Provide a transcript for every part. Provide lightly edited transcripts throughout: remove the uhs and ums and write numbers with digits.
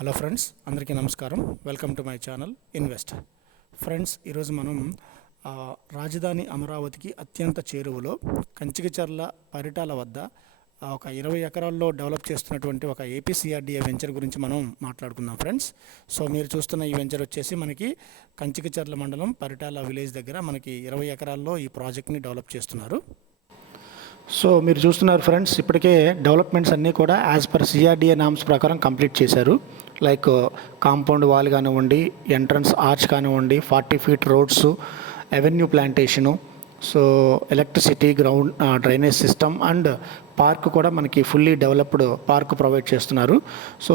Hello friends, అందరికీ నమస్కారం. Welcome to my channel invest. Friends, ఈరోజు మనం రాజధాని అమరావతికి అత్యంత చేరువలో కంచికచర్ల పరిటాల వద్ద ఒక 20 ఎకరాల్లో డెవలప్ చేస్తున్నటువంటి ఒక ఏపీసీఆర్డీఏ వెంచర్ గురించి మనం మాట్లాడుకుందాం ఫ్రెండ్స్. సో మీరు చూస్తున్న ఈ వెంచర్ వచ్చేసి మనకి కంచికచర్ల మండలం పరిటాల విలేజ్ దగ్గర మనకి 20 ఎకరాల్లో ఈ ప్రాజెక్ట్ని డెవలప్ చేస్తున్నారు. సో మీరు చూస్తున్నారు ఫ్రెండ్స్, ఇప్పటికే డెవలప్మెంట్స్ అన్నీ కూడా యాజ్ పర్ సిఆర్డిఏ నామ్స్ ప్రకారం కంప్లీట్ చేశారు. లైక్ కాంపౌండ్ వాల్ కానివ్వండి, ఎంట్రన్స్ ఆర్చ్ కానివ్వండి, 40 feet roads, avenue plantation, so electricity, ground drainage system and park కూడా మనకి ఫుల్లీ డెవలప్డ్ పార్క్ ప్రొవైడ్ చేస్తున్నారు. సో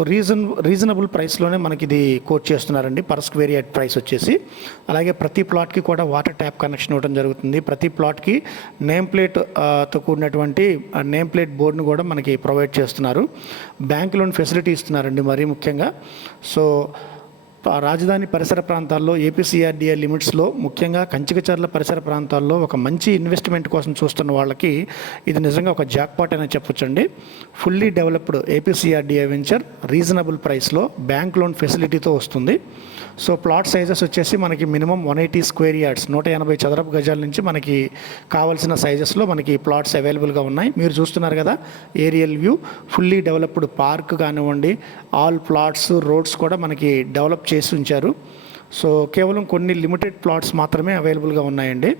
రీజనబుల్ ప్రైస్లోనే మనకి ఇది కోట్ చేస్తున్నారండి. పర్ స్క్వేర్ యార్డ్ ప్రైస్ వచ్చేసి. అలాగే ప్రతి ప్లాట్కి కూడా వాటర్ ట్యాప్ కనెక్షన్ ఇవ్వడం జరుగుతుంది. ప్రతి ప్లాట్కి నేమ్ ప్లేట్తో కూడినటువంటి నేమ్ ప్లేట్ బోర్డును కూడా మనకి ప్రొవైడ్ చేస్తున్నారు. బ్యాంక్ లోన్ ఫెసిలిటీ ఇస్తున్నారండి మరీ ముఖ్యంగా. సో రాజధాని పరిసర ప్రాంతాల్లో ఏపీసీఆర్డీఏ లిమిట్స్లో ముఖ్యంగా కంచికచర్ల పరిసర ప్రాంతాల్లో ఒక మంచి ఇన్వెస్ట్మెంట్ కోసం చూస్తున్న వాళ్ళకి ఇది నిజంగా ఒక జాక్పాట్ అని చెప్పొచ్చండి. Fully developed APCRDA venture reasonable ప్రైస్లో బ్యాంక్ లోన్ ఫెసిలిటీతో వస్తుంది. సో ప్లాట్ సైజెస్ వచ్చేసి మనకి మినిమం 180 స్క్వేర్ యార్డ్స్, 180 చదరపు గజాల నుంచి మనకి కావాల్సిన సైజెస్లో మనకి ప్లాట్స్ అవైలబుల్గా ఉన్నాయి. మీరు చూస్తున్నారు కదా aerial view. Fully developed park కానివ్వండి, ఆల్ ప్లాట్స్, రోడ్స్ కూడా మనకి డెవలప్ చేసి ఉంచారు. సో కేవలం కొన్ని లిమిటెడ్ ప్లాట్స్ మాత్రమే అవైలబుల్గా ఉన్నాయండి.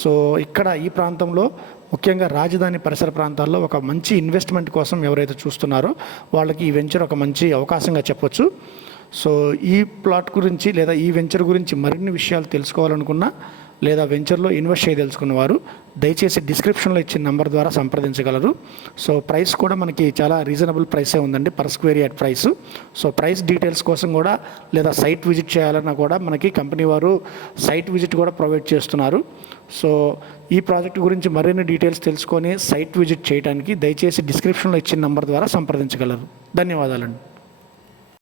సో ఇక్కడ ఈ ప్రాంతంలో ముఖ్యంగా రాజధాని పరిసర ప్రాంతాల్లో ఒక మంచి ఇన్వెస్ట్మెంట్ కోసం ఎవరైతే చూస్తున్నారో వాళ్ళకి ఈ వెంచర్ ఒక మంచి అవకాశంగా చెప్పొచ్చు. సో ఈ ప్లాట్ గురించి లేదా ఈ వెంచర్ గురించి మరిన్ని విషయాలు తెలుసుకోవాలనుకున్నా లేదా వెంచర్లో ఇన్వెస్ట్ చేయదలుచుకున్న వారు దయచేసి డిస్క్రిప్షన్లో ఇచ్చిన నెంబర్ ద్వారా సంప్రదించగలరు. సో ప్రైస్ కూడా మనకి చాలా రీజనబుల్ ప్రైసే ఉందండి, per square yard price. So price details కోసం కూడా లేదా సైట్ విజిట్ చేయాలన్నా కూడా మనకి కంపెనీ వారు సైట్ విజిట్ కూడా ప్రొవైడ్ చేస్తున్నారు. సో ఈ ప్రాజెక్ట్ గురించి మరిన్ని డీటెయిల్స్ తెలుసుకొని సైట్ విజిట్ చేయడానికి దయచేసి డిస్క్రిప్షన్లో ఇచ్చిన నెంబర్ ద్వారా సంప్రదించగలరు. ధన్యవాదాలండి.